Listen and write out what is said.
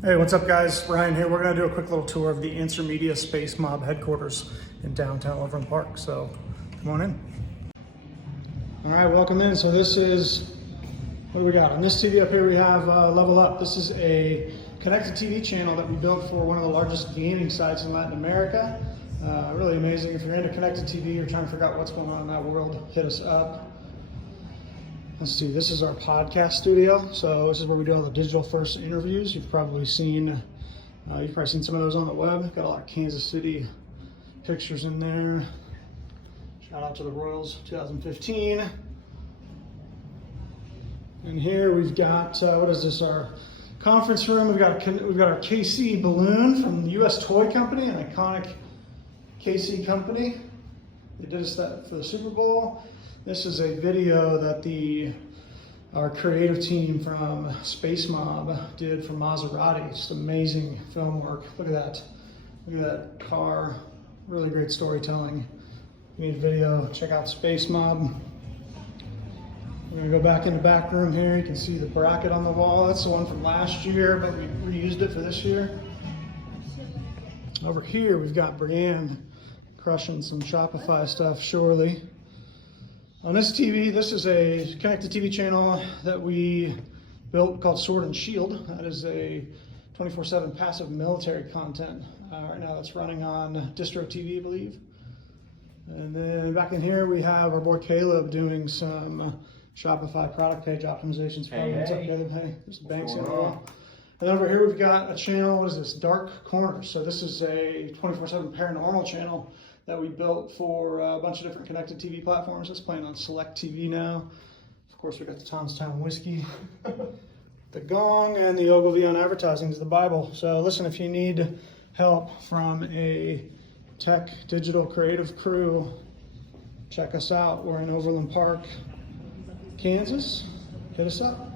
Hey, what's up guys? Ryan here. We're gonna do a quick little tour of the Answer Media Space Mob headquarters in downtown Overland Park. So come on in. All right, welcome in. So this is, what do we got? On this TV up here we have Level Up. This is a connected TV channel that we built for one of the largest gaming sites in Latin America. Really amazing. If you're into connected TV, you're trying to figure out what's going on in that world, hit us up. Let's see, this is our podcast studio. So this is where we do all the digital first interviews. You've probably seen some of those on the web. Got a lot of Kansas City pictures in there. Shout out to the Royals 2015. And here we've got, what is this, our conference room. We've got our KC balloon from the US Toy Company, an iconic KC company. They did us that for the Super Bowl. This is a video that our creative team from Space Mob did for Maserati. Just amazing film work. Look at that. Look at that car. Really great storytelling. If you need a video, check out Space Mob. We're gonna go back in the back room here. You can see the bracket on the wall. That's the one from last year, but we reused it for this year. Over here, we've got Brianne crushing some Shopify stuff, surely. On this TV, this is a connected TV channel that we built called Sword and Shield. That is a 24/7 passive military content. Right now that's running on Distro TV, I believe. And then back in here, we have our boy Caleb doing some Shopify product page optimizations. What's up, Caleb? Hey, there's the banks in the wall. And over here, we've got a channel, what is this? Dark Corners. So this is a 24/7 paranormal channel that we built for a bunch of different connected TV platforms. It's playing on Select TV now. Of course, we got the Tomstown Whiskey, the Gong, and the Ogilvy on advertising is the Bible. So listen, if you need help from a tech, digital, creative crew, check us out. We're in Overland Park, Kansas. Hit us up.